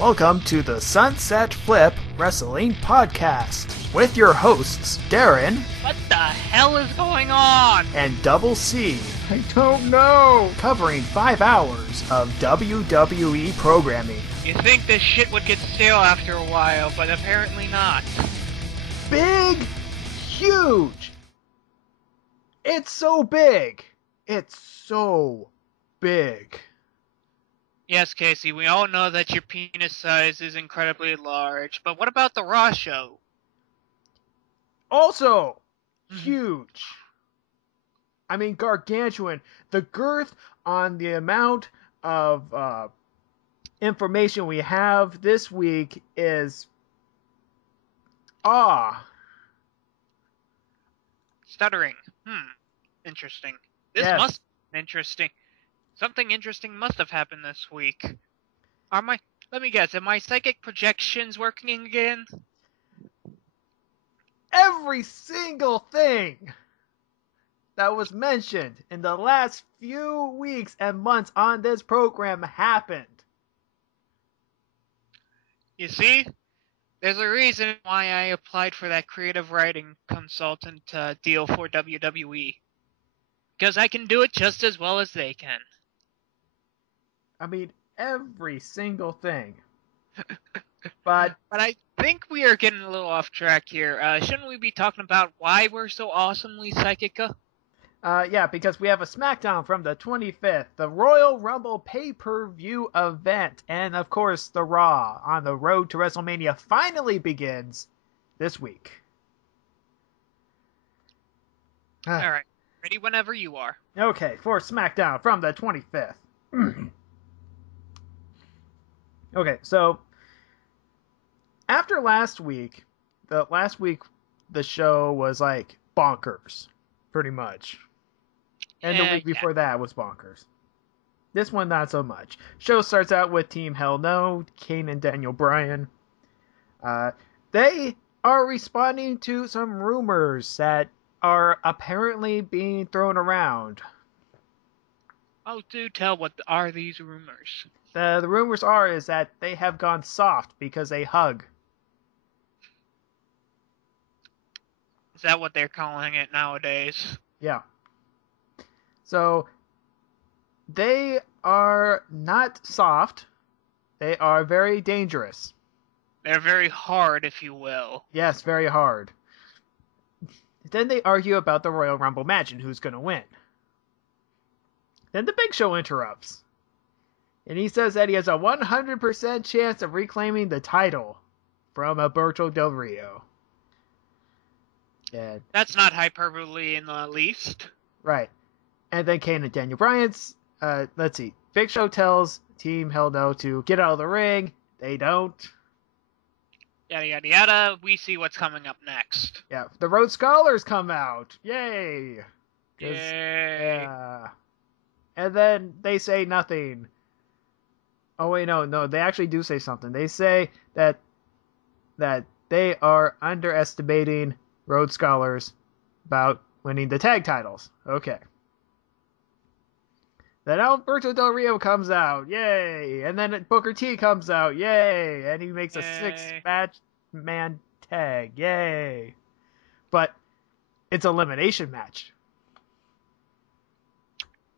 Welcome to the Sunset Flip Wrestling Podcast with your hosts, Darren. What the hell is going on? And Double C. I don't know. Covering 5 hours of WWE programming. You think this shit would get stale after a while, but apparently not. Big, huge. It's so big. It's so big. Yes, Casey, we all know that your penis size is incredibly large, but what about the Raw show? Also, huge. I mean, gargantuan. The girth on the amount of information we have this week is Stuttering. Interesting. This Yes. must be interesting. Something interesting must have happened this week. Let me guess, are my psychic projections working again? Every single thing that was mentioned in the last few weeks and months on this program happened. You see, there's a reason why I applied for that creative writing consultant deal for WWE. Because I can do it just as well as they can. I mean, every single thing. But I think we are getting a little off track here. Shouldn't we be talking about why we're so awesomely psychica? Yeah, because we have a Smackdown from the 25th, the Royal Rumble pay-per-view event, and of course the Raw on the road to WrestleMania finally begins this week. Alright, ready whenever you are. Okay, for Smackdown from the 25th. Okay, so after last week the show was like bonkers, pretty much. And the week before that was bonkers. This one, not so much. Show starts out with Team Hell No, Kane and Daniel Bryan. They are responding to some rumors that are apparently being thrown around. Oh, do tell, what are these rumors? The rumors is that they have gone soft because they hug. Is that what they're calling it nowadays? Yeah. So, they are not soft. They are very dangerous. They're very hard, if you will. Yes, very hard. Then they argue about the Royal Rumble match and who's going to win. Then the Big Show interrupts. And he says that he has a 100% chance of reclaiming the title from Alberto Del Rio. And that's not hyperbole in the least. Right. And then Kane and Daniel Bryan's, Big Show tells Team Hell No to get out of the ring. They don't. Yada, yada, yada. We see what's coming up next. Yeah. The Rhodes Scholars come out. Yay. Yay. Yeah. And then they say nothing. Oh, wait, no. They actually do say something. They say that they are underestimating Rhodes Scholars about winning the tag titles. Okay. Then Alberto Del Rio comes out. Yay. And then Booker T comes out. Yay. And he makes a 6-man tag. Yay. But it's an elimination match.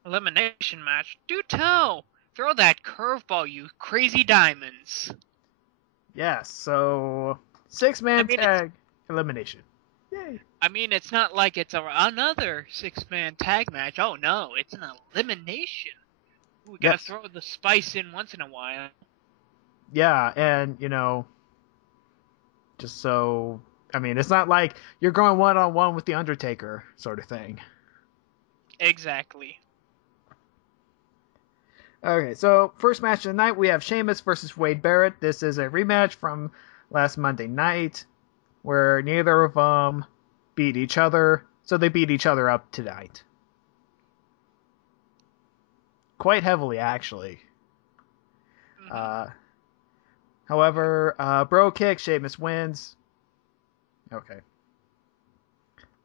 Elimination match? Do tell! Throw that curveball, you crazy diamonds. Yes, so 6-man tag elimination. Yay. I mean, it's not like it's another 6-man tag match. Oh no, it's an elimination. We gotta throw the spice in once in a while. Yeah, and just so, I mean, it's not like you're going one-on-one with The Undertaker sort of thing. Exactly. Okay, so first match of the night, we have Sheamus versus Wade Barrett. This is a rematch from last Monday night, where neither of them beat each other, so they beat each other up tonight. Quite heavily, actually. However, bro kick, Sheamus wins. Okay.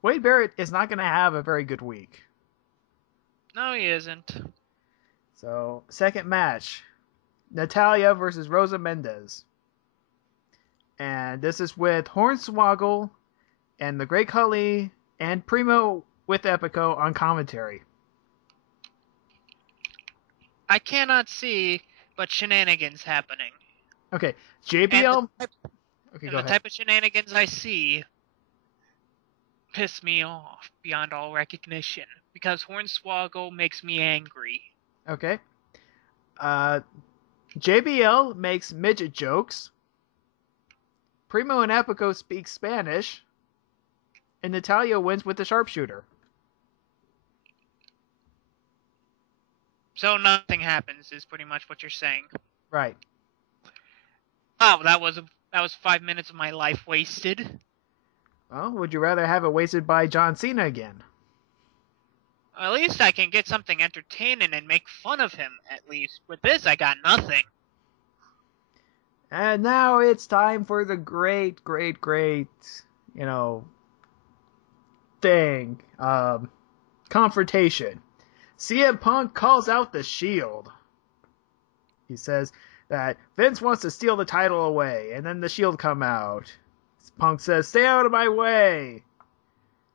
Wade Barrett is not going to have a very good week. No, he isn't. So, second match. Natalia versus Rosa Mendez. And this is with Hornswoggle and the Great Khali and Primo with Epico on commentary. I cannot see but shenanigans happening. Okay, JBL. And the type of shenanigans I see piss me off beyond all recognition because Hornswoggle makes me angry. Okay. JBL makes midget jokes. Primo and Epico speak Spanish. And Natalia wins with the sharpshooter. So nothing happens is pretty much what you're saying. Right. Oh, that was 5 minutes of my life wasted. Well, would you rather have it wasted by John Cena again? At least I can get something entertaining and make fun of him, at least. With this, I got nothing. And now it's time for the great, thing. Confrontation. CM Punk calls out the Shield. He says that Vince wants to steal the title away, and then the Shield come out. Punk says, "Stay out of my way.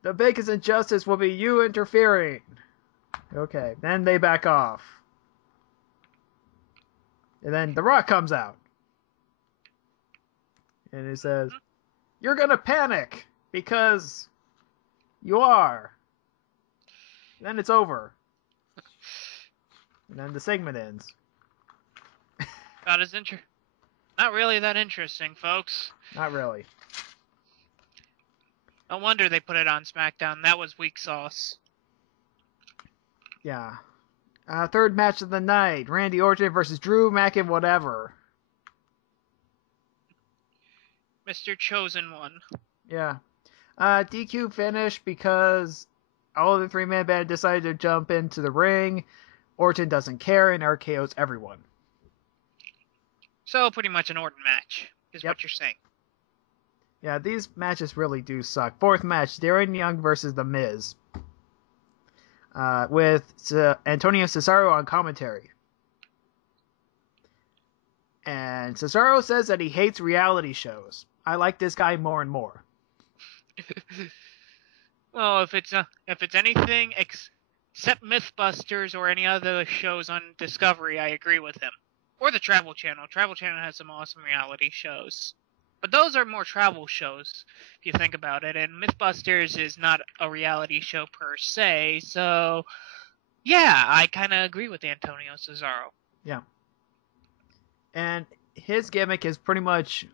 The biggest injustice will be you interfering." Okay, then they back off. And then The Rock comes out. And he says, "You're gonna panic, because you are." Then it's over. And then the segment ends. Not really that interesting, folks. Not really. No wonder they put it on Smackdown. That was weak sauce. Yeah. Third match of the night. Randy Orton versus Drew whatever. Mr. Chosen One. Yeah. DQ finish because all of the three-man band decided to jump into the ring. Orton doesn't care and RKO's everyone. So pretty much an Orton match is Yep. what you're saying. Yeah, these matches really do suck. Fourth match, Darren Young versus The Miz. With Antonio Cesaro on commentary. And Cesaro says that he hates reality shows. I like this guy more and more. Well, if it's anything except Mythbusters or any other shows on Discovery, I agree with him. Or the Travel Channel. Travel Channel has some awesome reality shows. But those are more travel shows, if you think about it. And Mythbusters is not a reality show per se, so yeah, I kind of agree with Antonio Cesaro. Yeah. And his gimmick is pretty much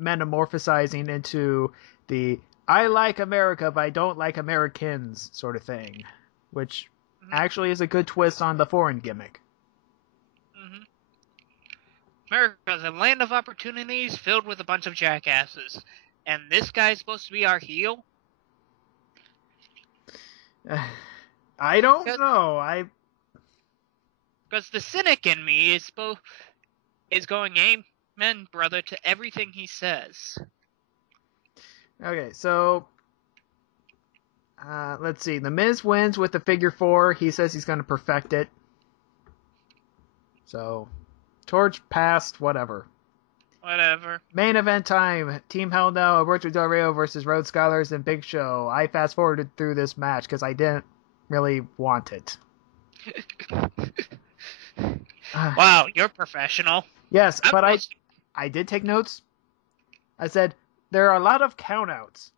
metamorphosizing into the I like America, but I don't like Americans sort of thing. Which actually is a good twist on the foreign gimmick. America is a land of opportunities filled with a bunch of jackasses. And this guy's supposed to be our heel? I don't know. Because the cynic in me is going amen, brother, to everything he says. Okay, so let's see. The Miz wins with the figure 4. He says he's going to perfect it. So, torch passed, whatever. Main event time. Team Hell No, Alberto Del Rio versus Rhodes Scholars and Big Show. I fast forwarded through this match because I didn't really want it. Wow, you're professional. Yes, but I did take notes. I said, there are a lot of countouts.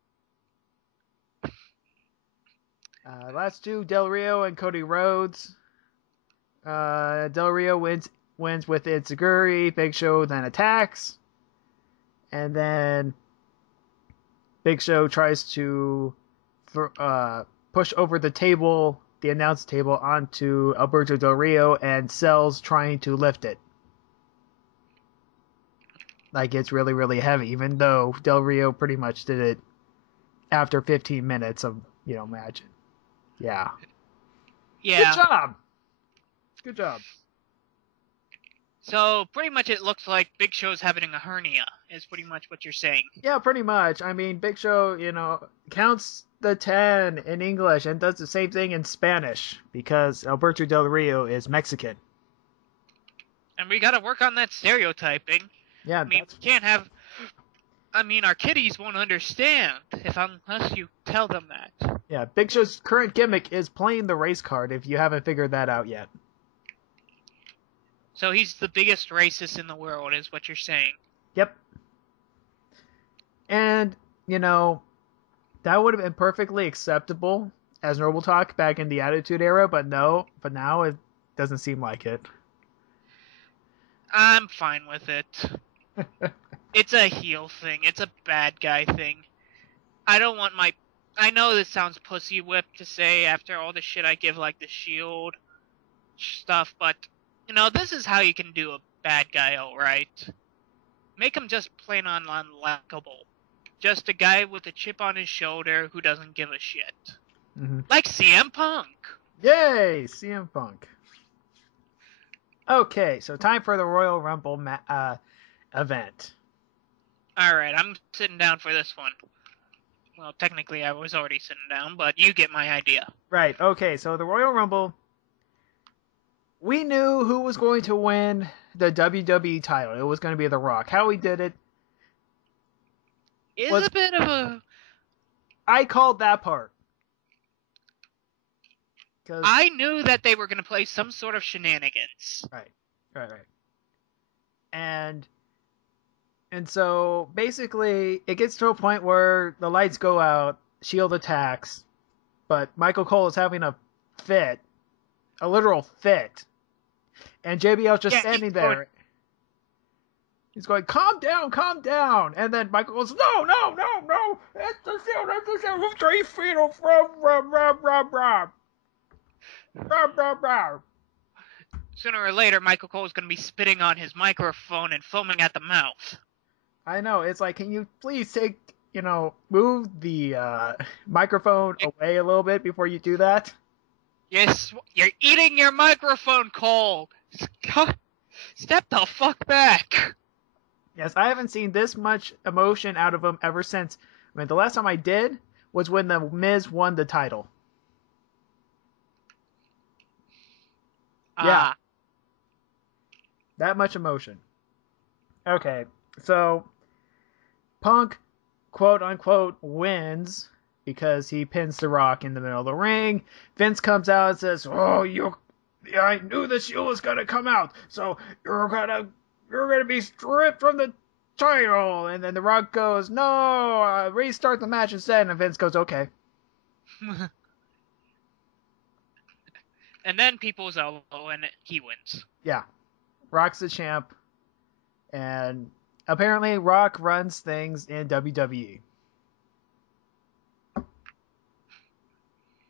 Last two, Del Rio and Cody Rhodes. Del Rio wins with Itsuguri. Big Show then attacks. And then Big Show tries to push over the table, the announce table, onto Alberto Del Rio and Cell's trying to lift it. Like it's really, really heavy, even though Del Rio pretty much did it after 15 minutes of, match. Yeah. Yeah. Good job. So, pretty much it looks like Big Show's having a hernia, is pretty much what you're saying. Yeah, pretty much. I mean, Big Show, counts the 10 in English and does the same thing in Spanish, because Alberto Del Rio is Mexican. And we gotta work on that stereotyping. Yeah, I mean, we can't have... I mean, our kiddies won't understand unless you tell them that. Yeah, Big Show's current gimmick is playing the race card, if you haven't figured that out yet. So he's the biggest racist in the world, is what you're saying. Yep. And, you know, that would have been perfectly acceptable as Noble Talk back in the Attitude Era, but now it doesn't seem like it. I'm fine with it. It's a heel thing. It's a bad guy thing. I don't want my... I know this sounds pussy whipped to say after all the shit I give, like the Shield stuff, but, you know, this is how you can do a bad guy alright. Make him just plain on unlikable. Just a guy with a chip on his shoulder who doesn't give a shit. Mm-hmm. Like CM Punk. Yay! CM Punk. Okay, so time for the Royal Rumble event. Alright, I'm sitting down for this one. Well, technically I was already sitting down, but you get my idea. Right, okay, so the Royal Rumble, we knew who was going to win the WWE title. It was going to be The Rock. How he did it Is a bit of a... I called that part. I knew that they were going to play some sort of shenanigans. Right. And so, basically, it gets to a point where the lights go out, Shield attacks, but Michael Cole is having a fit, a literal fit, and JBL's just standing there. He's going, calm down, and then Michael goes, no, it's the Shield, 3 feet from, Sooner or later, Michael Cole's going to be spitting on his microphone and foaming at the mouth. I know. It's like, can you please move the microphone away a little bit before you do that? Yes, you're eating your microphone, Cole. Step the fuck back. Yes, I haven't seen this much emotion out of him ever since. I mean, the last time I did was when the Miz won the title. Yeah. That much emotion. Okay, so Punk, quote unquote, wins because he pins The Rock in the middle of the ring. Vince comes out and says, I knew the Shield was gonna come out, so you're gonna be stripped from the title. And then The Rock goes, no, restart the match instead. And Vince goes, okay. And then people's elbow, and he wins. Yeah. Rock's the champ. And apparently Rock runs things in WWE.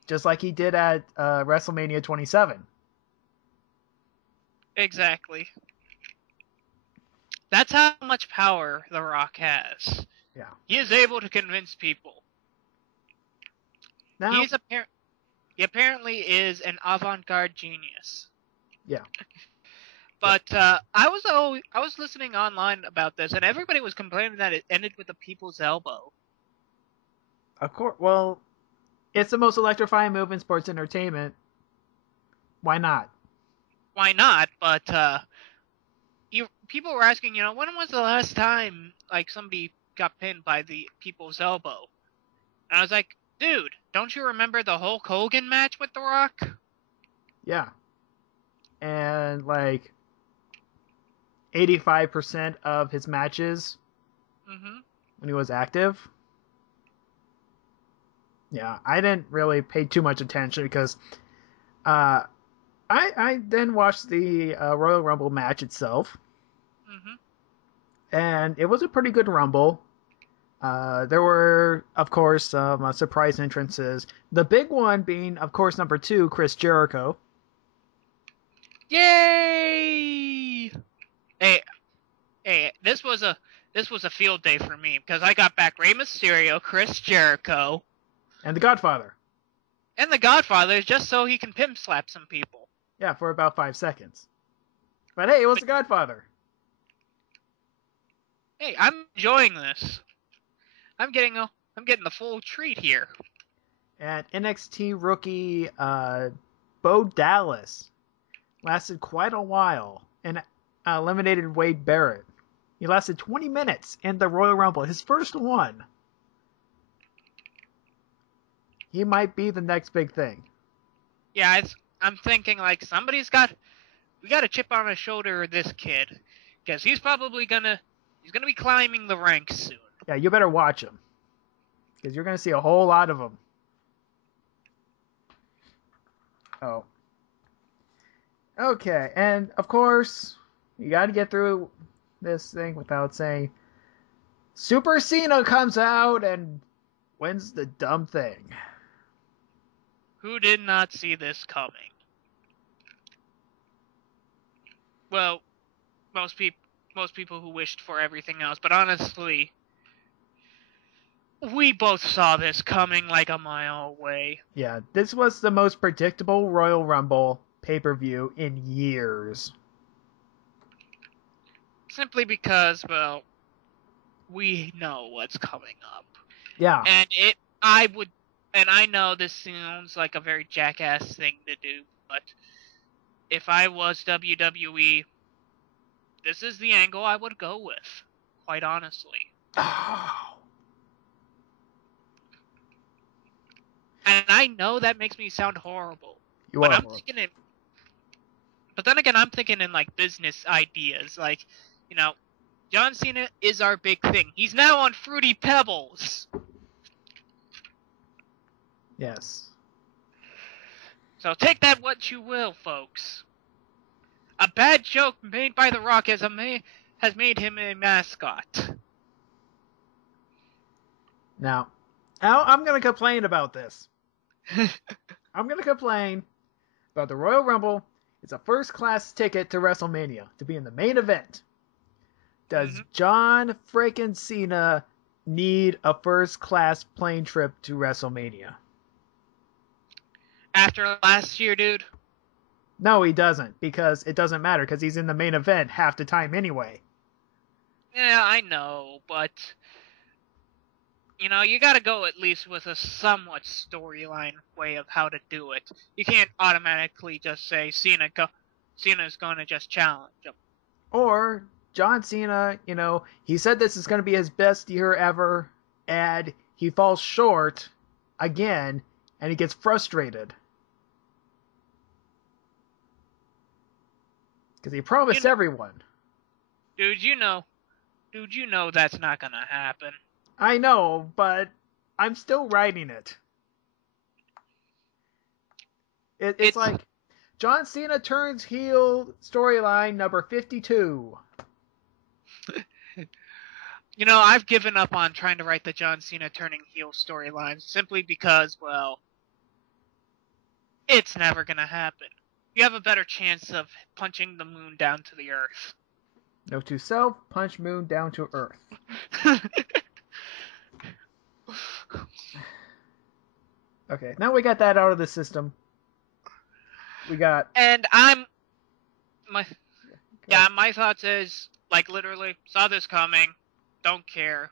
Just like he did at WrestleMania 27. Exactly. That's how much power The Rock has. Yeah. He is able to convince people. Now, he apparently is an avant-garde genius. Yeah. But I was listening online about this, and everybody was complaining that it ended with a people's elbow. Of course. Well, it's the most electrifying move in sports entertainment. Why not? Why not? But people were asking, when was the last time somebody got pinned by the people's elbow? And I was like, dude, don't you remember the Hulk Hogan match with The Rock? Yeah. And 85% of his matches when he was active. Yeah, I didn't really pay too much attention because I then watched the Royal Rumble match itself. And it was a pretty good Rumble. There were, of course, some surprise entrances. The big one being, of course, number 2, Chris Jericho. Yay! Hey, this was a field day for me because I got back Rey Mysterio, Chris Jericho, and The Godfather. And The Godfather just so he can pimp slap some people. Yeah, for about 5 seconds. But hey, it was The Godfather. Hey, I'm enjoying this. I'm getting the full treat here. And NXT rookie Bo Dallas lasted quite a while. And eliminated Wade Barrett. He lasted 20 minutes in the Royal Rumble, his first one. He might be the next big thing. Yeah, I'm thinking like we got a chip on his shoulder with this kid, because he's gonna be climbing the ranks soon. Yeah, you better watch him, because you're gonna see a whole lot of them. Oh. Okay, and of course, you got to get through this thing without saying Super Cena comes out and wins the dumb thing. Who did not see this coming? Well, most people who wished for everything else, but honestly, we both saw this coming like a mile away. Yeah, this was the most predictable Royal Rumble pay-per-view in years. Simply because, well, we know what's coming up. Yeah. And I know this sounds like a very jackass thing to do, but if I was WWE, this is the angle I would go with, quite honestly. Oh. And I know that makes me sound horrible. But then again, I'm thinking in like business ideas. Like, John Cena is our big thing. He's now on Fruity Pebbles. Yes. So take that what you will, folks. A bad joke made by The Rock has made him a mascot. Now, I'm going to complain about this. I'm going to complain about the Royal Rumble. It's a first-class ticket to WrestleMania to be in the main event. Does John freaking Cena need a first-class plane trip to WrestleMania? After last year, dude? No, he doesn't, because it doesn't matter, because he's in the main event half the time anyway. Yeah, I know, but you gotta go at least with a somewhat storyline way of how to do it. You can't automatically just say Cena's gonna just challenge him. Or John Cena, he said this is going to be his best year ever, and he falls short again, and he gets frustrated. Because he promised everyone. Dude, you know that's not gonna happen. I know, but I'm still writing it. It's like John Cena turns heel storyline number 52. I've given up on trying to write the John Cena turning heel storyline simply because, well, it's never gonna happen. You have a better chance of punching the moon down to the earth. Note to self, punch moon down to earth. Okay, now we got that out of the system. And my thoughts is, like, literally, saw this coming, don't care.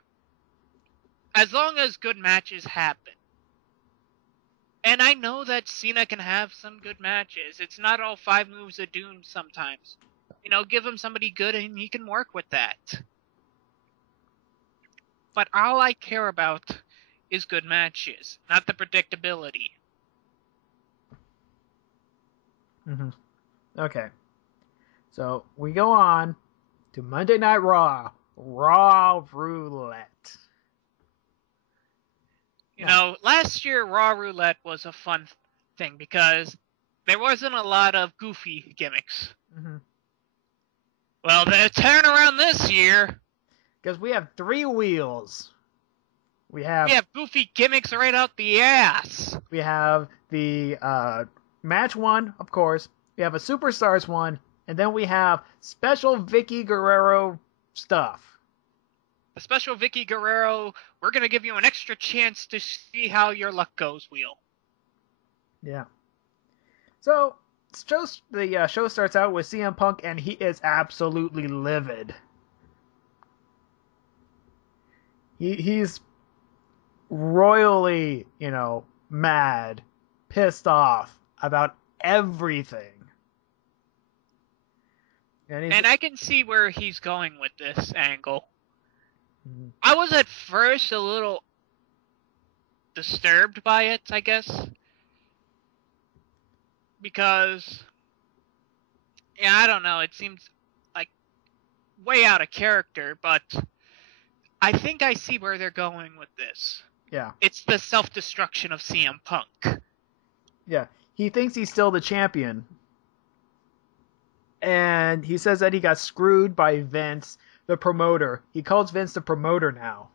As long as good matches happen. And I know that Cena can have some good matches. It's not all 5 moves of doom sometimes. Give him somebody good and he can work with that. But all I care about is good matches, not the predictability. Mm-hmm. Okay. So we go on to Monday Night Raw. Raw Roulette. Last year Raw Roulette was a fun thing because there wasn't a lot of goofy gimmicks. Mm-hmm. Well, they're turning around this year. Because we have 3 wheels. We have goofy gimmicks right out the ass. We have the match one, of course. We have a Superstars one. And then we have special Vicky Guerrero stuff. A special Vicky Guerrero, we're going to give you an extra chance to see how your luck goes wheel. Yeah. So, the show starts out with CM Punk, and he is absolutely livid. He's royally, mad, pissed off about everything. And I can see where he's going with this angle. Mhm. I was at first a little disturbed by it, I guess. Because, yeah, I don't know, it seems like way out of character, but I think I see where they're going with this. Yeah. It's the self-destruction of CM Punk. Yeah. He thinks he's still the champion. And he says that he got screwed by Vince, the promoter. He calls Vince the promoter now.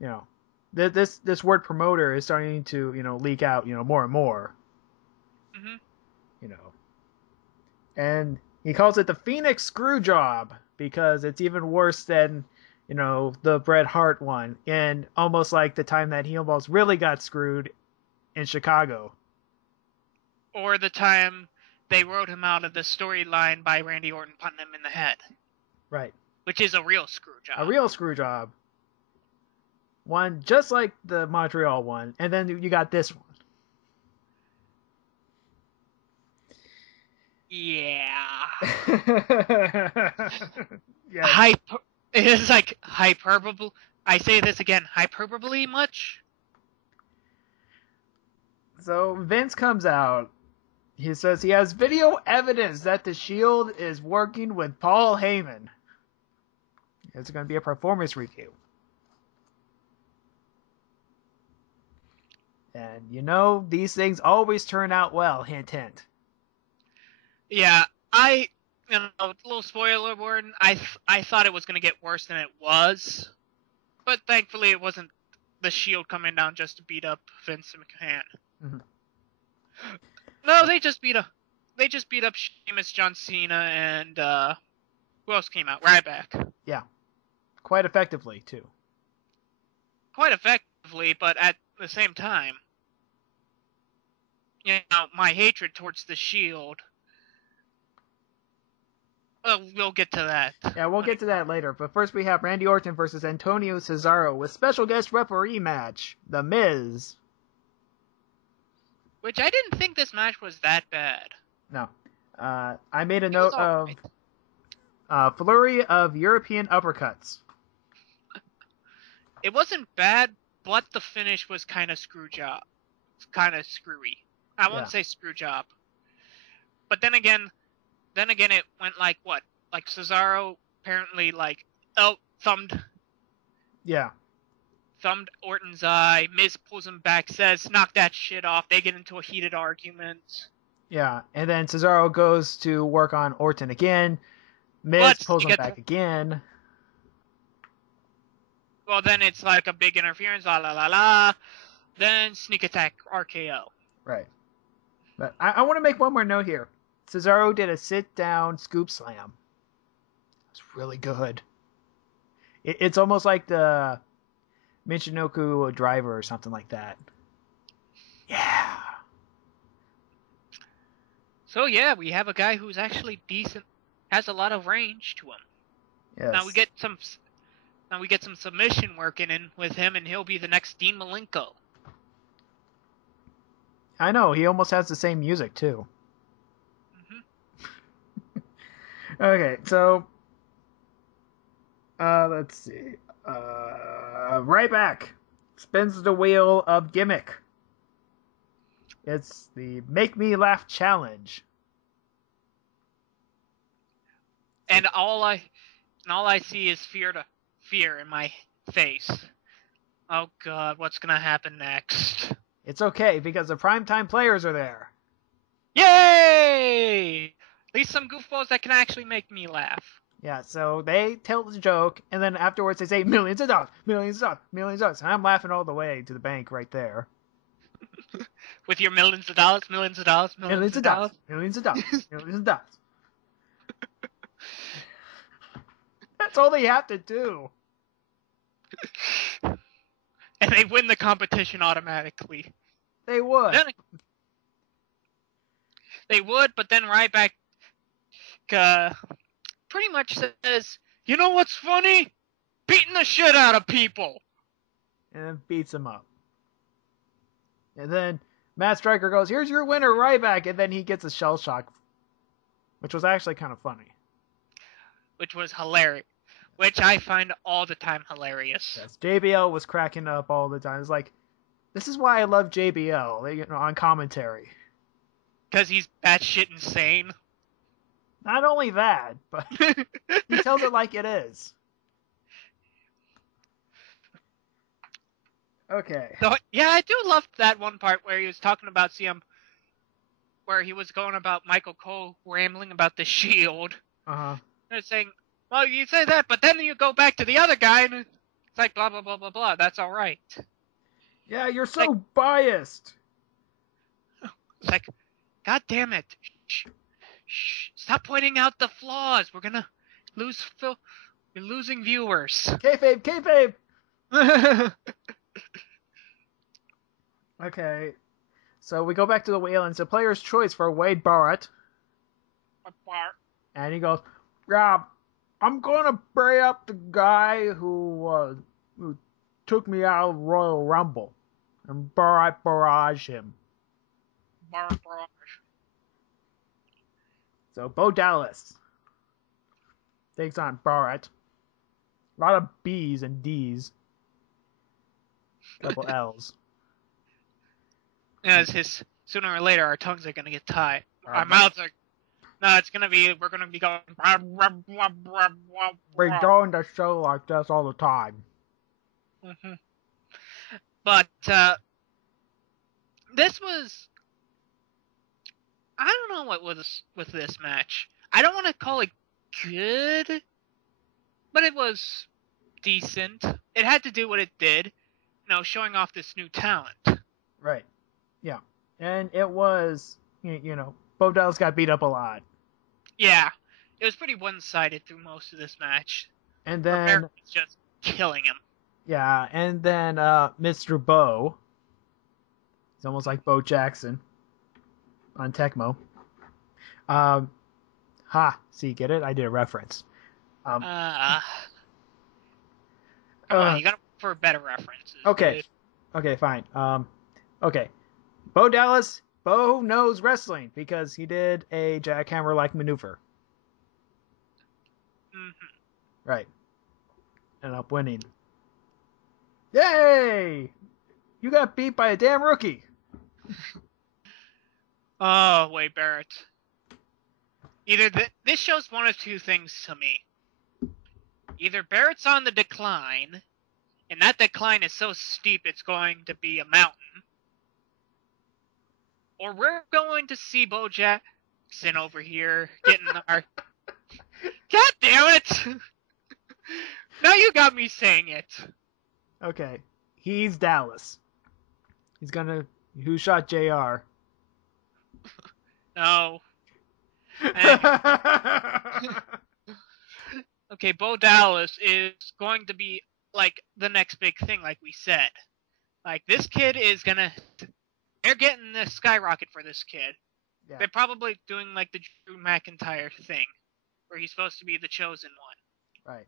You know, this word promoter is starting to, leak out, more and more. Mm-hmm. And he calls it the Phoenix screw job because it's even worse than, the Bret Hart one. And almost like the time that he almost really got screwed in Chicago. Or the time they wrote him out of the storyline by Randy Orton punting him in the head. Right. Which is a real screw job. A real screw job. One just like the Montreal one. And then you got this one. Yeah. Yes. It's like hyperbole. I say this again, hyperbole much? So Vince comes out. He says he has video evidence that the Shield is working with Paul Heyman. It's going to be a performance review. And these things always turn out well, hint hint. Yeah, a little spoiler warning, I thought it was going to get worse than it was. But thankfully it wasn't the Shield coming down just to beat up Vince McMahon. Mm-hmm. No, they just beat up Sheamus, John Cena, and who else came out? Ryback. Yeah. Quite effectively, too. Quite effectively, but at the same time, my hatred towards the Shield. We'll get to that. Yeah, we'll get to that later. But first we have Randy Orton versus Antonio Cesaro with special guest referee match, The Miz. Which I didn't think this match was that bad. No. I made a note of flurry of European uppercuts. It wasn't bad, but the finish was kind of screwy. I won't say screw job. But then again, it went like what? Like Cesaro apparently thumbed. Yeah. Thumbed Orton's eye. Miz pulls him back, says, "Knock that shit off." They get into a heated argument. Yeah, and then Cesaro goes to work on Orton again. Miz pulls him back again. Well, then it's like a big interference, la la la la. Then sneak attack, RKO. Right. But I want to make one more note here. Cesaro did a sit-down scoop slam. It's really good. It's almost like the Michinoku driver or something like that. Yeah. So yeah, we have a guy who's actually decent, has a lot of range to him. Yes. Now we get some submission working in with him, and he'll be the next Dean Malenko. I know, he almost has the same music too. Mm-hmm. Okay, so let's see. Ryback spins the wheel of gimmick. It's the Make Me Laugh challenge. And all I see is fear in my face. Oh God, what's gonna happen next? It's okay because the primetime players are there. Yay! At least some goofballs that can actually make me laugh. Yeah, so they tell the joke, and then afterwards they say millions of dollars, millions of dollars, millions of dollars. And I'm laughing all the way to the bank right there. With your millions of dollars, millions of dollars, Millions of dollars, millions of dollars, millions of dollars. That's all they have to do. And they win the competition automatically. They would. They would, but then Ryback pretty much says, "You know what's funny? Beating the shit out of people." And then beats him up. And then Matt Striker goes, "Here's your winner, Ryback." And then he gets a shell shock. which was actually kind of funny. Which was hilarious. Which I find all the time hilarious. Yes, JBL was cracking up all the time. It's like, this is why I love JBL, on commentary. Because he's batshit insane. Not only that, but he tells it like it is. Okay. So, yeah, I do love that one part where he was talking about CM, where he was going about Michael Cole rambling about the Shield. Uh-huh. And saying, well, you say that, but then you go back to the other guy, and it's like, blah, blah, blah, blah, blah. That's all right. Yeah, you're so biased. It's like, God damn it. Shh. Stop pointing out the flaws. We're gonna lose We're losing viewers. Kayfabe! Okay. So we go back to the wheel, and it's a player's choice for Wade Barrett. And he goes, yeah, I'm gonna bring up the guy who took me out of Royal Rumble and barrage him. So Bo Dallas takes on Barrett. A lot of B's and D's. Couple L's. As sooner or later, our tongues are gonna get tied. Our mouths are. No, we're gonna be going. We're doing the show like this all the time. Mm-hmm. But this was. I don't know what was with this match. I don't want to call it good, but it was decent. It had to do what it did, showing off this new talent. Right. Yeah. And it was, Bo Dallas got beat up a lot. Yeah. It was pretty one-sided through most of this match. And then Barrett was just killing him. Yeah, and then Mr. Bo. He's almost like Bo Jackson on Tecmo. See, get it? I did a reference. Come on, you gotta look for better references. Okay. Dude. Okay, fine. Okay. Bo Dallas, Bo knows wrestling because he did a jackhammer-like maneuver. Mm-hmm. Right. Ended up winning. Yay! You got beat by a damn rookie. Oh, wait, Barrett. Either this shows one of two things to me. Either Barrett's on the decline, and that decline is so steep it's going to be a mountain, or we're going to see Bo Jackson over here getting our... God damn it! Now you got me saying it. Okay. He's Dallas. He's gonna... Who shot JR? No. Okay, Bo Dallas is going to be, like, the next big thing, like we said. Like, this kid is gonna... They're getting the skyrocket for this kid. Yeah. They're probably doing, like, the Drew McIntyre thing, where he's supposed to be the chosen one. Right.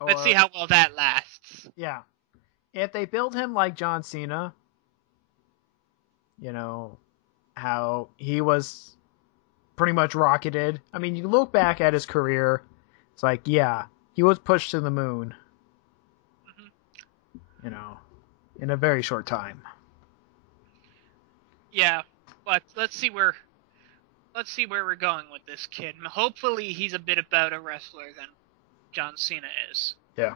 Let's see how well that lasts. Yeah. If they build him like John Cena, how he was pretty much rocketed. I mean, you look back at his career, it's like, yeah, he was pushed to the moon. Mm-hmm. In a very short time. Yeah, but let's see where we're going with this kid. Hopefully he's a bit about a wrestler than John Cena is. Yeah.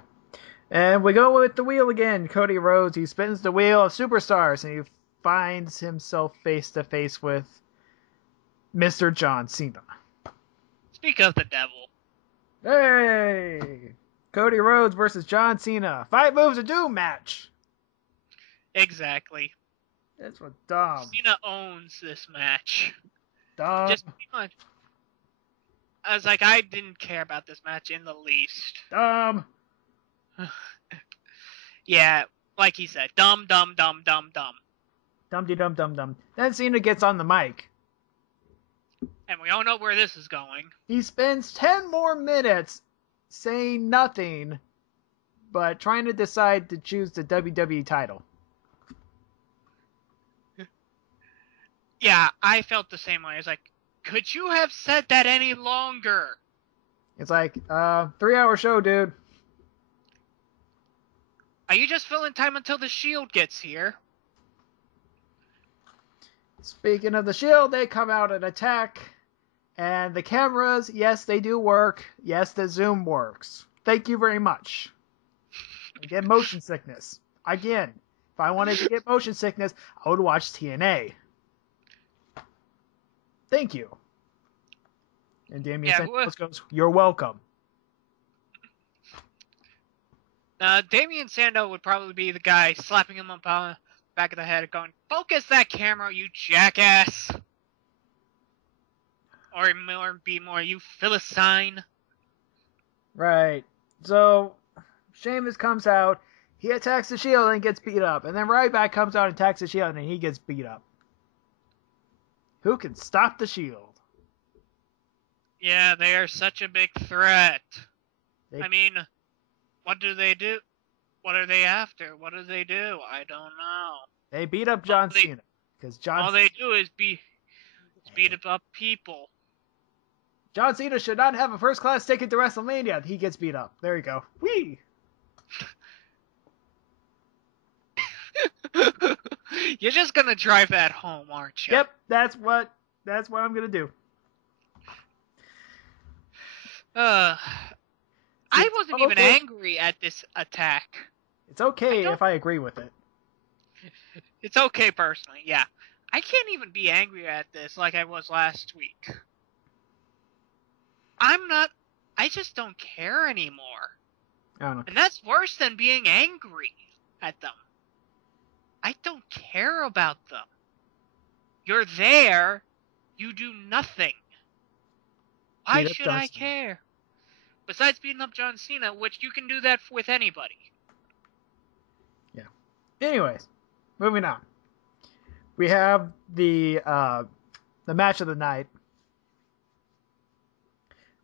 And we go with the wheel again. Cody Rhodes, he spins the wheel of superstars, and he finds himself face to face with Mr. John Cena. Speak of the devil. Hey! Cody Rhodes versus John Cena. 5 moves of doom match. Exactly. That's what dumb. Cena owns this match. Dumb. Just pretty much. I was like, I didn't care about this match in the least. Dumb. Yeah, like he said, dumb, dumb, dumb, dumb, dumb. Dum-de-dum, dum-dum. Then Cena gets on the mic. And we all know where this is going. He spends 10 more minutes saying nothing, but trying to decide to choose the WWE title. Yeah, I felt the same way. I was like, Could you have said that any longer? It's like, 3-hour show, dude. Are you just filling time until the Shield gets here? Speaking of the Shield, they come out and attack. And the cameras, yes, they do work. Yes, the zoom works. Thank you very much. I get motion sickness. Again, if I wanted to get motion sickness, I would watch TNA. Thank you. And Damien Santos goes, "You're welcome." Damien Sandow would probably be the guy slapping him up on the back of the head going, "Focus that camera, you jackass!" Or be more, "You Philistine." Right. So, Sheamus comes out, he attacks the Shield and gets beat up. And then Ryback comes out and attacks the Shield and he gets beat up. Who can stop the Shield? Yeah, they are such a big threat. I mean, what do they do? What are they after? What do they do? I don't know. They beat up John Cena. All they do is beat up people. John Cena should not have a first-class ticket to WrestleMania. He gets beat up. There you go. Whee! You're just gonna drive that home, aren't you? Yep, that's what I'm gonna do. I wasn't even angry at this attack. It's okay if I agree with it. It's okay personally, yeah. I can't even be angry at this like I was last week. I just don't care anymore. I don't know. And that's worse than being angry at them. I don't care about them. You're there, you do nothing. Why should I care? Besides beating up John Cena, which you can do that with anybody. Yeah. Anyways, moving on. We have the match of the night.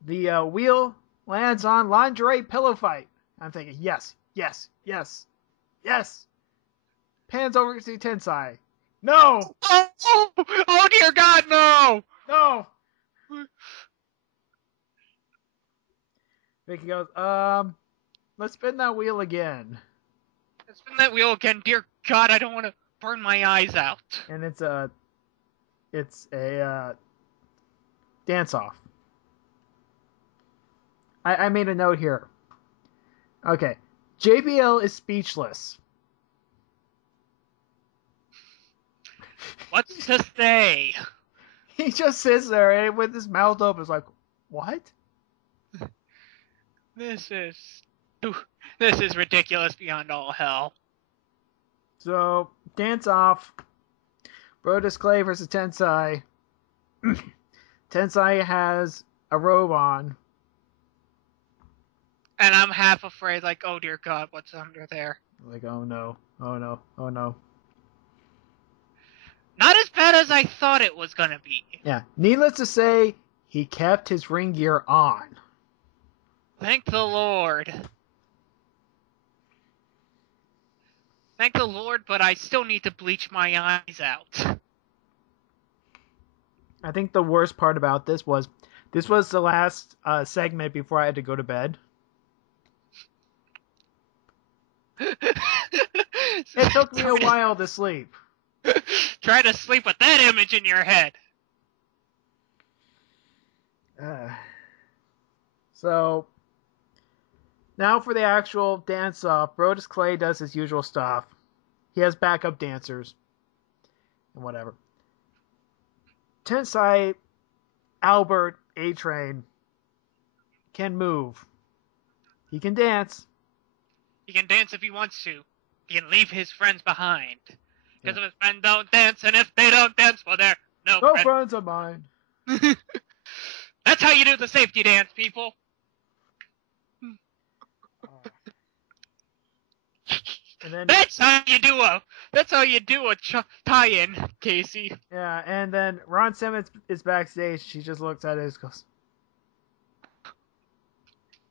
The wheel lands on lingerie pillow fight. I'm thinking, yes, yes, yes, yes. Pans over to Tensai. No! Oh dear God, no! No! Vicky goes, let's spin that wheel again. Let's spin that wheel again. Dear God, I don't want to burn my eyes out. And it's a dance-off. I made a note here. Okay. JBL is speechless. What's to say? He just sits there with his mouth open. It's like, what? This is ridiculous beyond all hell. So, dance off. Brodus Clay versus Tensai. Tensai has a robe on. And I'm half afraid, like, oh dear God, what's under there? Like, oh no, oh no, oh no. Not as bad as I thought it was gonna be. Yeah, needless to say, he kept his ring gear on. Thank the Lord. Thank the Lord, but I still need to bleach my eyes out. I think the worst part about this was the last segment before I had to go to bed. It took me a while to sleep. Try to sleep with that image in your head. So, now for the actual dance-off, Brodus Clay does his usual stuff. He has backup dancers. And whatever. Tensai, Albert, A-Train can move. He can dance. He can dance if he wants to. He can leave his friends behind. Because if his friends don't dance, and if they don't dance, well, they're no friends of mine. That's how you do the safety dance, people. And then, that's how you do a tie-in, Casey. Yeah, and then Ron Simmons is backstage. She just looks at it and goes,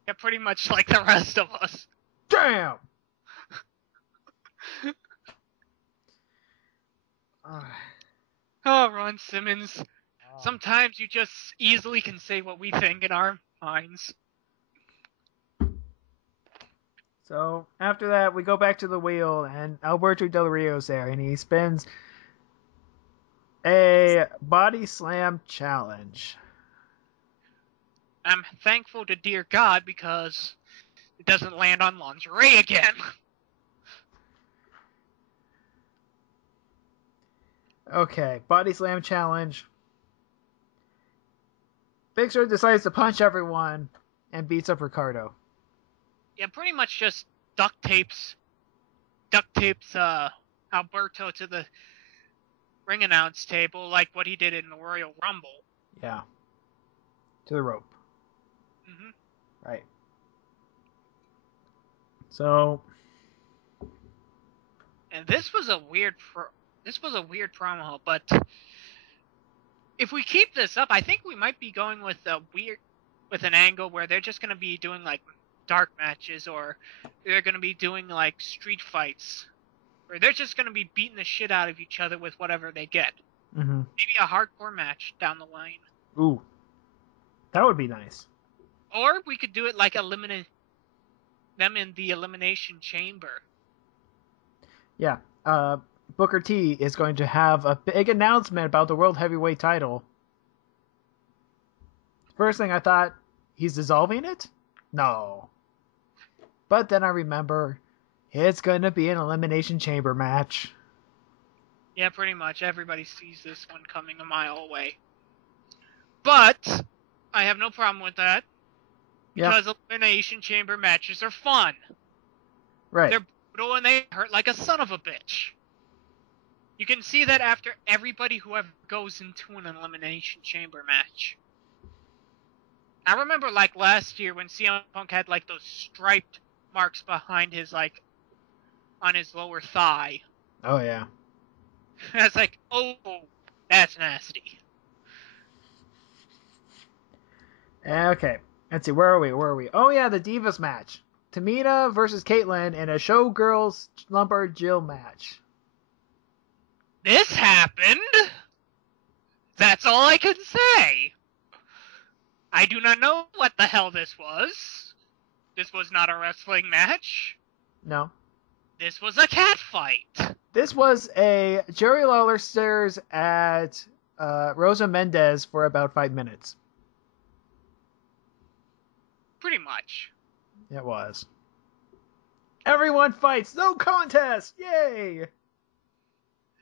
yeah, pretty much like the rest of us. Damn! Oh, Ron Simmons. Sometimes you just easily can say what we think in our minds. So after that, we go back to the wheel, and Alberto Del Rio's there, and he spins a body slam challenge. I'm thankful to dear God because it doesn't land on lingerie again. Okay, body slam challenge. Big Show decides to punch everyone and beats up Ricardo. Yeah, pretty much just duct tapes Alberto to the ring announce table like what he did in the Royal Rumble. Yeah. To the rope. Mm-hmm. Right. So. And this was a weird promo, but if we keep this up, I think we might be going with an angle where they're just going to be doing like dark matches, or they're going to be doing like street fights, or they're just going to be beating the shit out of each other with whatever they get. Mm-hmm. Maybe a hardcore match down the line. Ooh. That would be nice. Or we could do it like eliminate them in the Elimination Chamber. Yeah. Booker T is going to have a big announcement about the World Heavyweight title. First thing I thought, he's dissolving it? No. But then I remember, it's going to be an Elimination Chamber match. Yeah, pretty much. Everybody sees this one coming a mile away. But I have no problem with that. Because Elimination Chamber matches are fun. Right. They're brutal and they hurt like a son of a bitch. You can see that after everybody who ever goes into an Elimination Chamber match. I remember like last year when CM Punk had like those striped marks behind his like on his lower thigh. Oh yeah. I was like, oh, that's nasty. Okay. Let's see, where are we? Oh yeah, the Divas match. Tamina versus Caitlyn in a Showgirls Lumberjill match. This happened? That's all I can say. I do not know what the hell this was. This was not a wrestling match. No. This was a cat fight. This was a Jerry Lawler stares at Rosa Mendez for about 5 minutes. Pretty much. It was. Everyone fights! No contest! Yay!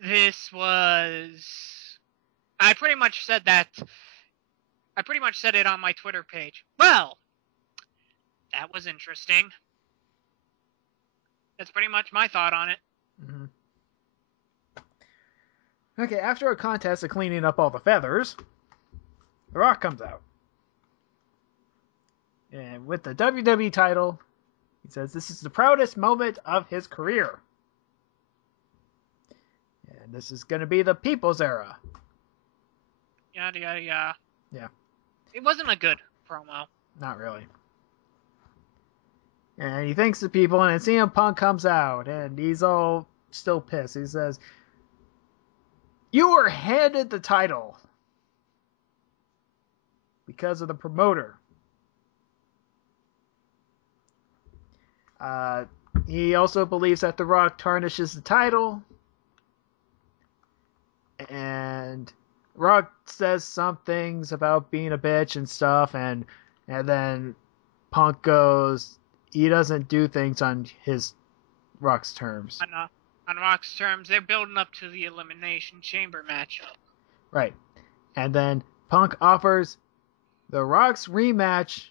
This was... I pretty much said that... I pretty much said it on my Twitter page. Well, that was interesting. That's pretty much my thought on it. Mm-hmm. Okay, after a contest of cleaning up all the feathers, The Rock comes out. And with the WWE title, he says this is the proudest moment of his career. And this is going to be the People's Era. Yada, yada, yada. Yeah. It wasn't a good promo. Not really. And he thanks the people, and then CM Punk comes out, and he's all still pissed. He says, "You were handed the title because of the promoter." He also believes that The Rock tarnishes the title, and Rock says some things about being a bitch and stuff, and then Punk goes, he doesn't do things on Rock's terms. On Rock's terms, they're building up to the Elimination Chamber matchup. Right. And then Punk offers The Rock's rematch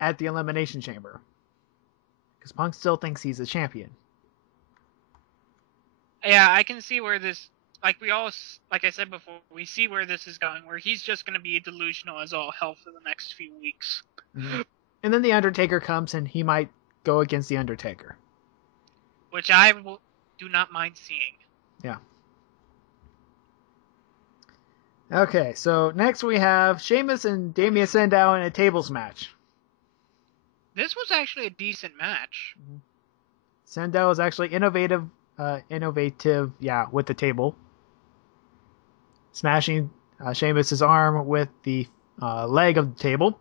at the Elimination Chamber. Because Punk still thinks he's a champion. Yeah, I can see where this... like I said before, we see where this is going, where he's just going to be delusional as all hell for the next few weeks. Mm-hmm. And then The Undertaker comes, and he might go against The Undertaker. Which I do not mind seeing. Yeah. Okay, so next we have Sheamus and Damien Sandow in a tables match. This was actually a decent match. Sandow is actually innovative, with the table. Smashing Sheamus' arm with the leg of the table.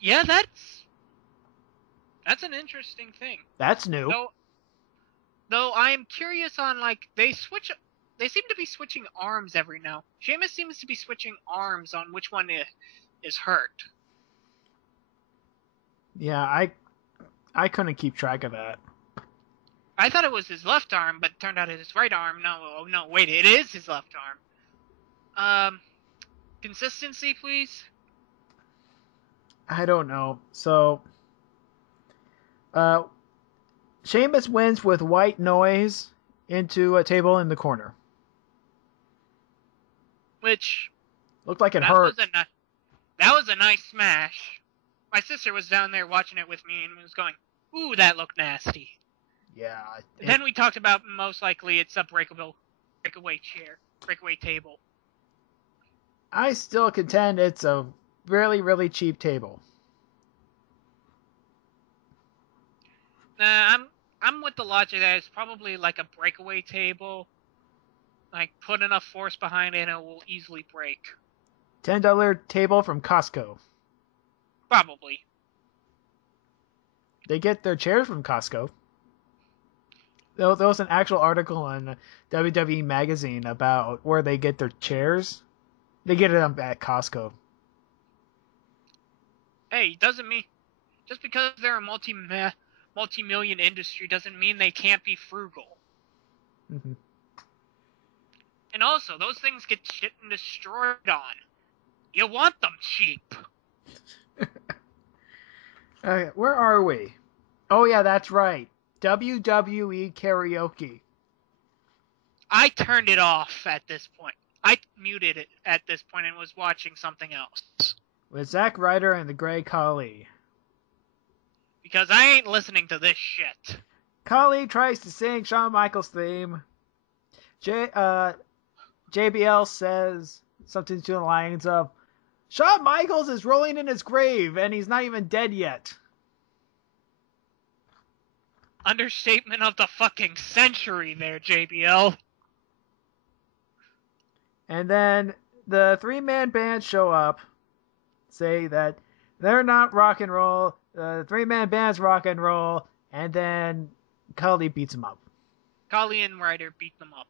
Yeah, that's an interesting thing. That's new. Though I'm curious on, like, they seem to be switching arms every now. Sheamus seems to be switching arms on which one is hurt. Yeah, I couldn't keep track of that. I thought it was his left arm, but it turned out it's his right arm. No, wait, it is his left arm. Consistency, please? I don't know. So, Sheamus wins with white noise into a table in the corner. Which looked like it hurt. That was a nice smash. My sister was down there watching it with me and was going, "Ooh, that looked nasty." Yeah. Then we talked about most likely it's a breakaway table. I still contend it's a really, really cheap table. I'm with the logic that it's probably like a breakaway table. Like, put enough force behind it and it will easily break. $10 table from Costco. Probably. They get their chairs from Costco. There was an actual article on WWE Magazine about where they get their chairs. They get them at Costco. Hey, doesn't mean just because they're a multi-million industry doesn't mean they can't be frugal. Mm-hmm. And also, those things get shit and destroyed on. You want them cheap. Where are we? Oh yeah, that's right. WWE karaoke. I turned it off at this point. I muted it at this point and was watching something else. With Zack Ryder and the Great Khali. Because I ain't listening to this shit. Khali tries to sing Shawn Michaels' theme. JBL says something to the lines of, "Shawn Michaels is rolling in his grave and he's not even dead yet." Understatement of the fucking century there, JBL. And then the three-man band show up, say that they're not rock and roll, the three-man band's rock and roll, and then Khali beats him up. Khali and Ryder beat them up.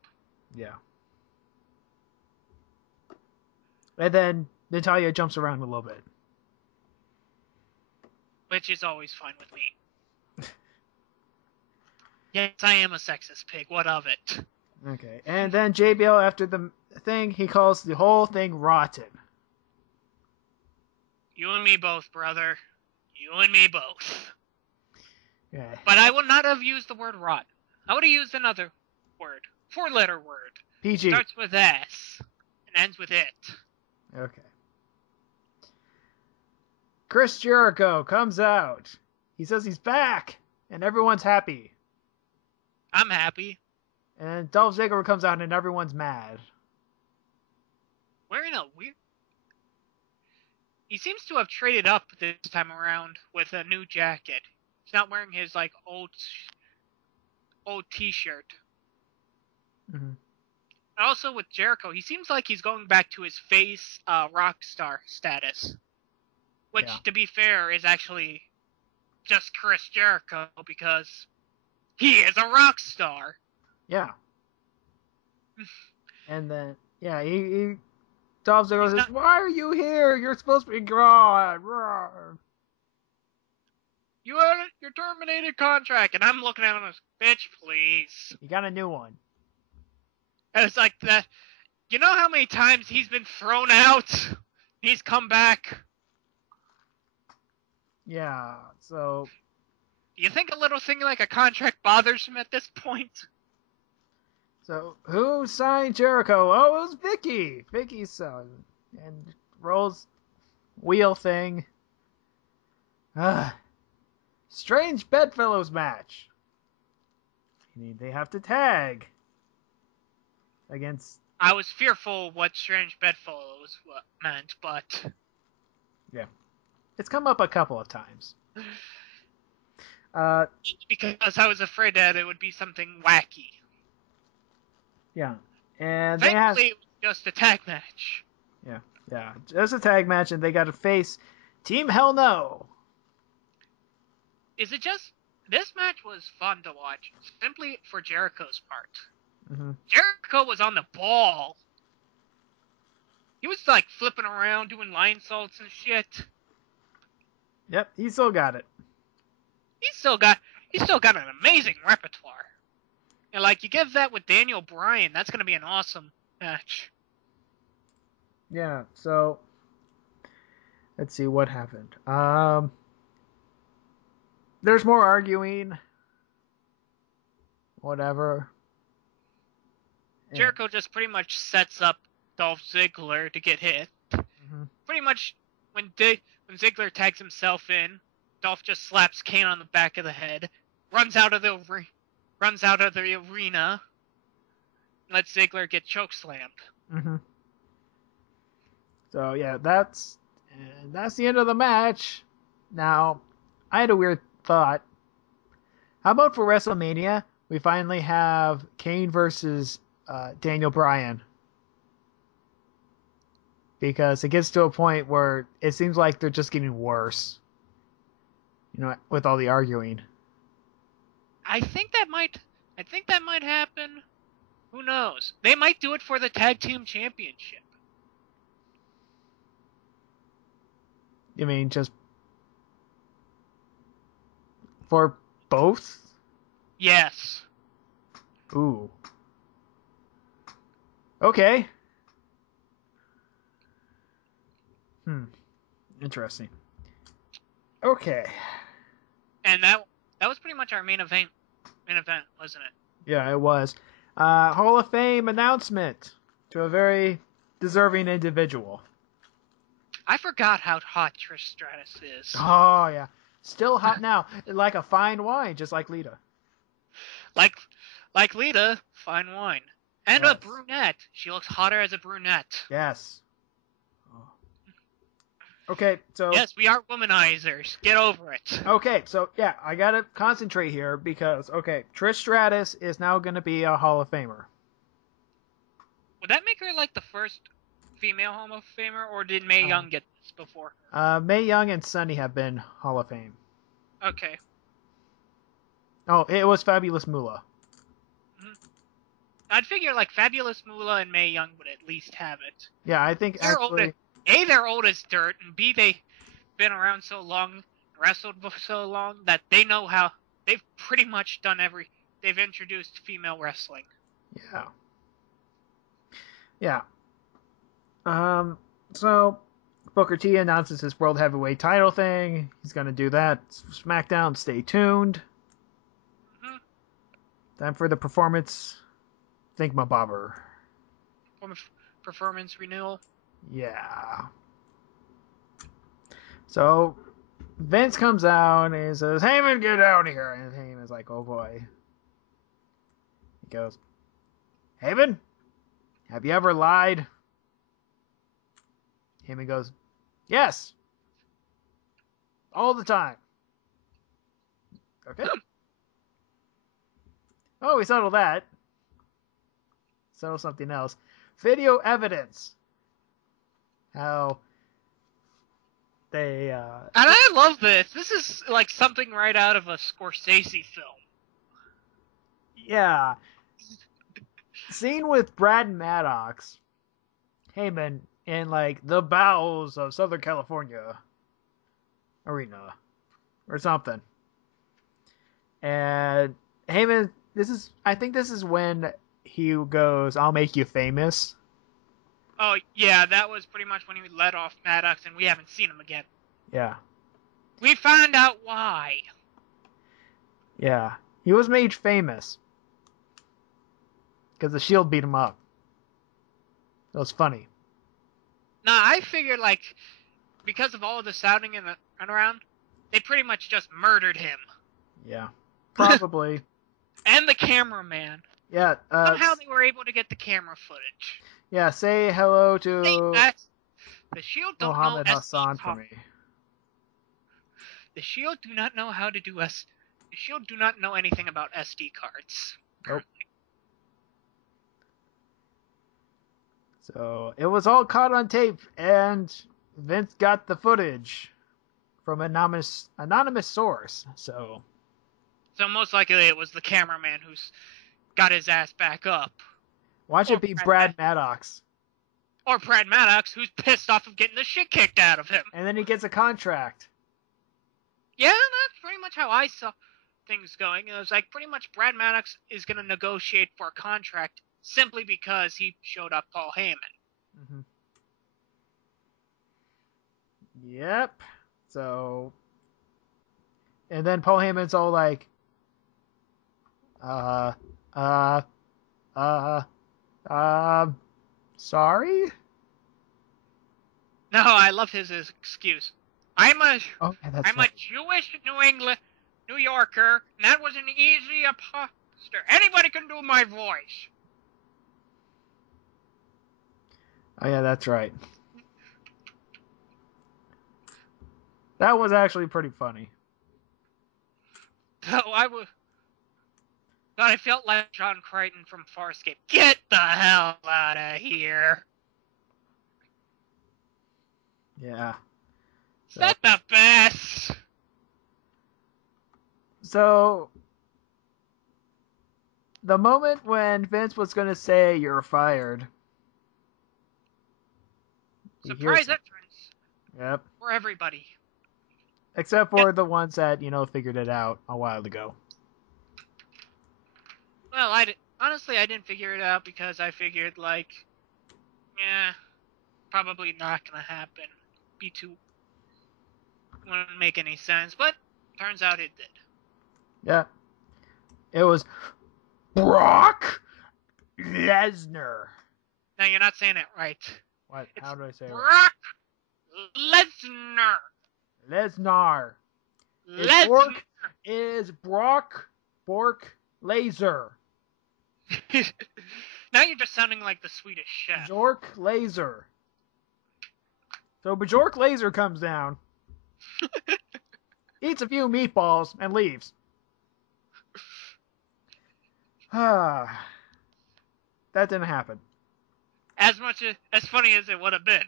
Yeah. And then Natalya jumps around a little bit. Which is always fine with me. Yes, I am a sexist pig. What of it? Okay. And then JBL, after the thing, he calls the whole thing rotten. You and me both, brother. You and me both. Yeah. But I would not have used the word rotten. I would have used another word. Four-letter word. PG. Starts with S and ends with it. Okay. Chris Jericho comes out. He says he's back, and everyone's happy. I'm happy. And Dolph Ziggler comes out, and everyone's mad. Wearing a weird... He seems to have traded up this time around with a new jacket. He's not wearing his, like, old t-shirt. Mm-hmm. Also, with Jericho, he seems like he's going back to his face rock star status. Which, to be fair, is actually just Chris Jericho, because he is a rock star. Yeah. And then, yeah, he Dolph Ziggler says, "Why are you here? You're supposed to be gone." Your terminated contract. And I'm looking at him as, bitch, please. You got a new one. And it's like that. You know how many times he's been thrown out? He's come back. Yeah, so... You think a little thing like a contract bothers him at this point? So, who signed Jericho? Oh, it was Vicky. Vicky's son. And Rose wheel thing. Strange bedfellows match. They have to tag against... I was fearful what Strange Bedfellows meant, but... Yeah. It's come up a couple of times. Because I was afraid that it would be something wacky. Yeah. And Thankfully, Just a tag match. Yeah, just a tag match, and they got to face Team Hell No. Is it just... This match was fun to watch, simply for Jericho's part. Mm-hmm. Jericho was on the ball. He was, like, flipping around, doing line salts and shit. Yep, he still got it. He's still got an amazing repertoire. And, like, you give that with Daniel Bryan, that's going to be an awesome match. Yeah, so let's see what happened. There's more arguing. Whatever. Jericho just pretty much sets up Dolph Ziggler to get hit. Mm-hmm. Pretty much when Ziggler tags himself in, Dolph just slaps Kane on the back of the head, runs out of the arena, and lets Ziggler get chokeslammed. Mm-hmm. So yeah, that's the end of the match. Now, I had a weird thought. How about for WrestleMania, we finally have Kane versus Daniel Bryan? Because it gets to a point where it seems like they're just getting worse. With all the arguing. I think that might happen. Who knows? They might do it for the Tag Team Championship. You mean just for both? Yes. Ooh. Okay. Interesting. Okay. And that was pretty much our main event, wasn't it? Yeah, it was. Hall of Fame announcement to a very deserving individual. I forgot how hot Trish Stratus is. Oh, yeah. Still hot now. Like a fine wine, just like Lita. Like Lita, fine wine. And yes. A brunette. She looks hotter as a brunette. Yes. Okay, so... Yes, we are womanizers. Get over it. Okay, so, yeah, I gotta concentrate here because, okay, Trish Stratus is now gonna be a Hall of Famer. Would that make her, like, the first female Hall of Famer, or did Mae Young get this before? Mae Young and Sunny have been Hall of Fame. Okay. Oh, it was Fabulous Moolah. Mm-hmm. I'd figure, like, Fabulous Moolah and Mae Young would at least have it. Yeah, I think actually... A, they're old as dirt, and B, they've been around so long, wrestled for so long, that they know how... They've pretty much done they've introduced female wrestling. Yeah. So, Booker T announces his World Heavyweight title thing. He's gonna do that. Smackdown, stay tuned. Mm-hmm. Time for the performance thingamabobber. Performance renewal. Yeah. So, Vince comes out and he says, Heyman, get out of here. And Heyman's like, oh boy. He goes, Heyman, have you ever lied? Heyman goes, yes. All the time. Okay. Oh, we settled that. Settle something else. Video evidence. How they And I love this. This is like something right out of a Scorsese film. Yeah. Scene with Brad Maddox, Heyman in like the bowels of Southern California arena or something. And Heyman, I think this is when he goes, I'll make you famous. Oh, yeah, that was pretty much when he let off Maddox, and we haven't seen him again. Yeah. We found out why. Yeah. He was made famous because the Shield beat him up. That was funny. Nah, I figured, like, because of all of the sounding and the runaround, they pretty much just murdered him. Yeah. Probably. And the cameraman. Yeah. Somehow they were able to get the camera footage. Yeah, say hello to the Shield don't Mohammed know Hassan SD for me. The Shield do not know how to do The Shield do not know anything about SD cards. Nope. So it was all caught on tape, and Vince got the footage from anonymous source. So most likely it was the cameraman who's got his ass back up. watch it be Brad Maddox. Or Brad Maddox, who's pissed off of getting the shit kicked out of him. And then he gets a contract. Yeah, that's pretty much how I saw things going. It was like pretty much Brad Maddox is going to negotiate for a contract simply because he showed up Paul Heyman. Mm-hmm. Yep. So, and then Paul Heyman's all like, sorry? No, I love his excuse. I'm a Right. Jewish New Yorker, and that was an easy imposter. Anybody can do my voice. Oh yeah, that's right. That was actually pretty funny. So I felt like John Crichton from Farscape. Get the hell out of here. Yeah. Is that the best? So, the moment when Vince was going to say, "You're fired." Surprise entrance. Yep. For everybody. Except for the ones that, figured it out a while ago. Well, honestly, I didn't figure it out because I figured, probably not gonna happen. Wouldn't make any sense, but turns out it did. Yeah. It was Brock Lesnar. Now, you're not saying it right. What? How do I say it? Brock Lesnar. Lesnar. Lesnar. Is Brock Bork Laser. Now you're just sounding like the Swedish chef. Bjork Laser. So Bjork Laser comes down, eats a few meatballs, and leaves. That didn't happen. As funny as it would have been.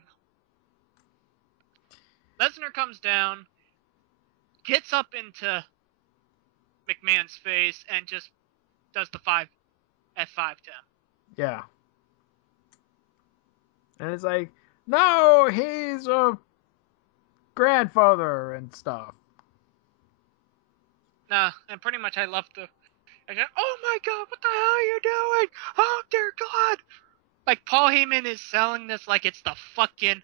Lesnar comes down, gets up into McMahon's face, and just does the F5 to him. Yeah. And it's like, no, he's a grandfather and stuff. Nah, and pretty much I go, oh my god, what the hell are you doing? Oh dear god! Like, Paul Heyman is selling this like it's the fucking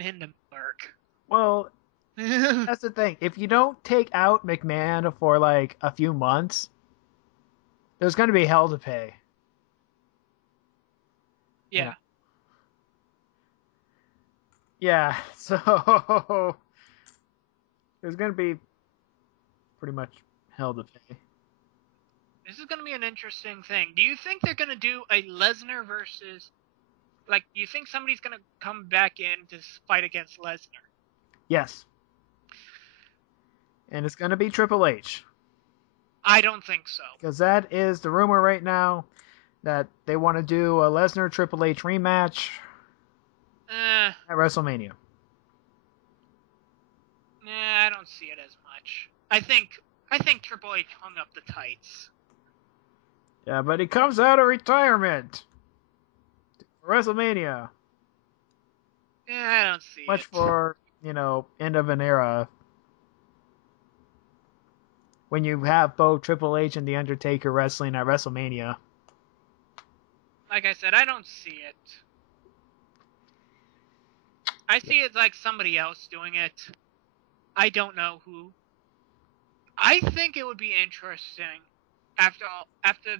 Hindenburg. Well, that's the thing. If you don't take out McMahon for like a few months, there's going to be hell to pay. Yeah. Yeah, so there's going to be pretty much hell to pay. This is going to be an interesting thing. Do you think they're going to do a Lesnar versus... do you think somebody's going to come back in to fight against Lesnar? Yes. And it's going to be Triple H. I don't think so. Because that is the rumor right now, that they want to do a Lesnar Triple H rematch at WrestleMania. Nah, I don't see it as much. I think Triple H hung up the tights. Yeah, but he comes out of retirement for WrestleMania. Yeah, I don't see much it. For, end of an era. When you have both Triple H and The Undertaker wrestling at WrestleMania. Like I said, I don't see it. I see it like somebody else doing it. I don't know who. I think it would be interesting after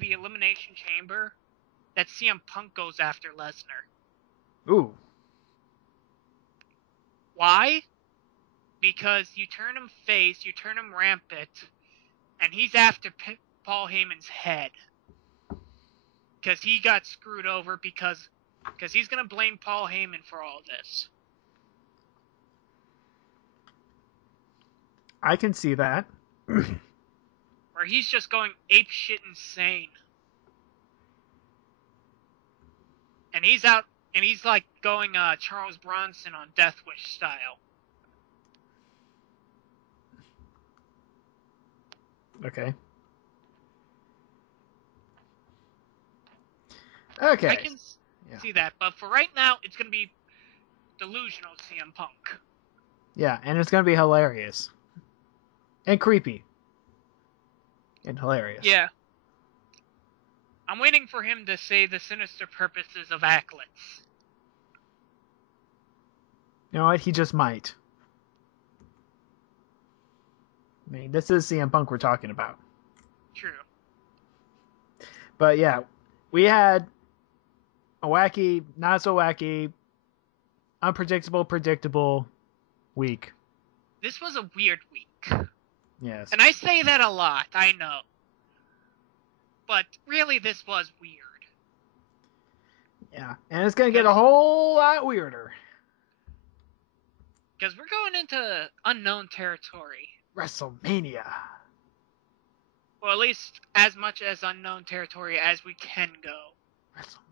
the Elimination Chamber that CM Punk goes after Lesnar. Ooh. Why? Because you turn him face, you turn him rampant, and he's after Paul Heyman's head. Because he got screwed over because he's going to blame Paul Heyman for all this. I can see that. Or he's just going apeshit insane. And he's out And he's like going Charles Bronson on Death Wish style. Okay. Okay. I can see that, but for right now, it's going to be delusional CM Punk. Yeah, and it's going to be hilarious. And creepy. And hilarious. Yeah. I'm waiting for him to say the sinister purposes of Acklets. You know what? He just might. I mean, this is CM Punk we're talking about. True. But yeah, we had a wacky, not so wacky, unpredictable, predictable week. This was a weird week. Yes. And I say that a lot, I know. But really, this was weird. Yeah, and it's going to get a whole lot weirder. Because we're going into unknown territory. WrestleMania. Or at least as much as unknown territory as we can go. WrestleMania.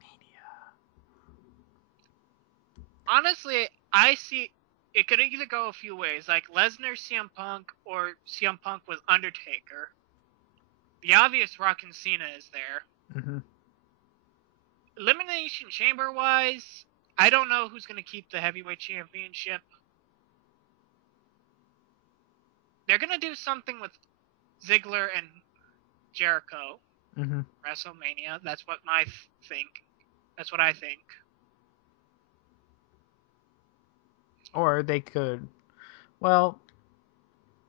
Honestly, I see it could either go a few ways, like Lesnar, CM Punk, or CM Punk with Undertaker. The obvious Rock and Cena is there. Mm-hmm. Elimination Chamber wise, I don't know who's going to keep the heavyweight championship. They're going to do something with Ziggler and Jericho. Mm-hmm. WrestleMania. That's what I think. That's what I think. Or they could, well,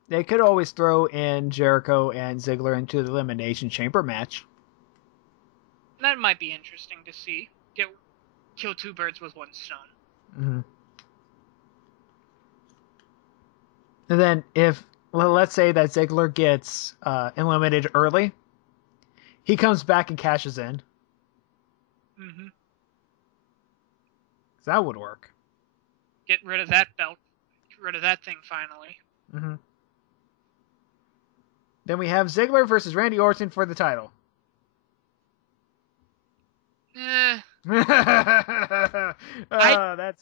they could always throw in Jericho and Ziggler into the Elimination Chamber match. That might be interesting to see. Kill two birds with one stone. Mm-hmm. And then if, well, let's say that Ziggler gets eliminated early, he comes back and cashes in. Mm-hmm. That would work. Get rid of that belt. Get rid of that thing finally. Mm-hmm. Then we have Ziggler versus Randy Orton for the title. That's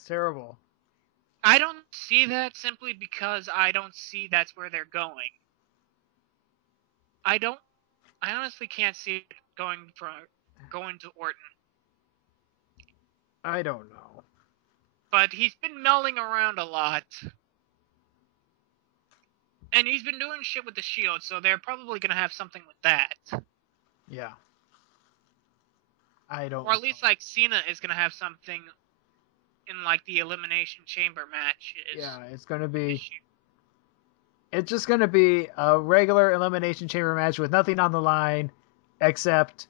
terrible. I don't see that simply because I don't see that's where they're going. I honestly can't see it going to Orton. I don't know. But he's been melting around a lot. And he's been doing shit with the Shield, so they're probably going to have something with that. Yeah. I don't Or at least, like, Cena is going to have something in, like, the Elimination Chamber match. Yeah, it's going to be... It's just going to be a regular Elimination Chamber match with nothing on the line except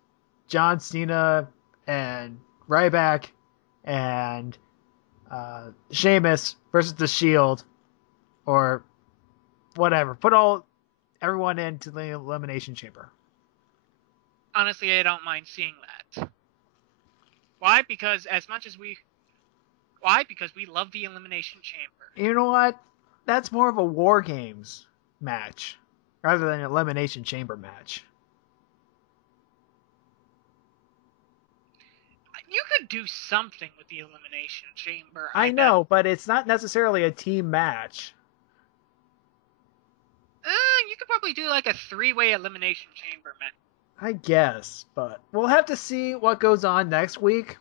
John Cena and Ryback and Sheamus versus the Shield or whatever. Put everyone into the Elimination Chamber. Honestly, I don't mind seeing that. Why? Because we love the Elimination Chamber. You know what? That's more of a War Games match rather than an Elimination Chamber match. You could do something with the Elimination Chamber. I know, but it's not necessarily a team match. You could probably do like a 3-way Elimination Chamber match. I guess, but we'll have to see what goes on next week.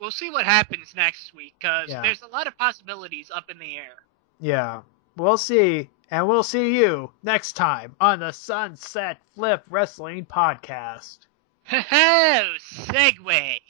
We'll see what happens next week, because there's a lot of possibilities up in the air. Yeah, we'll see, and we'll see you next time on the Sunset Flip Wrestling Podcast. Ho-ho! Segway!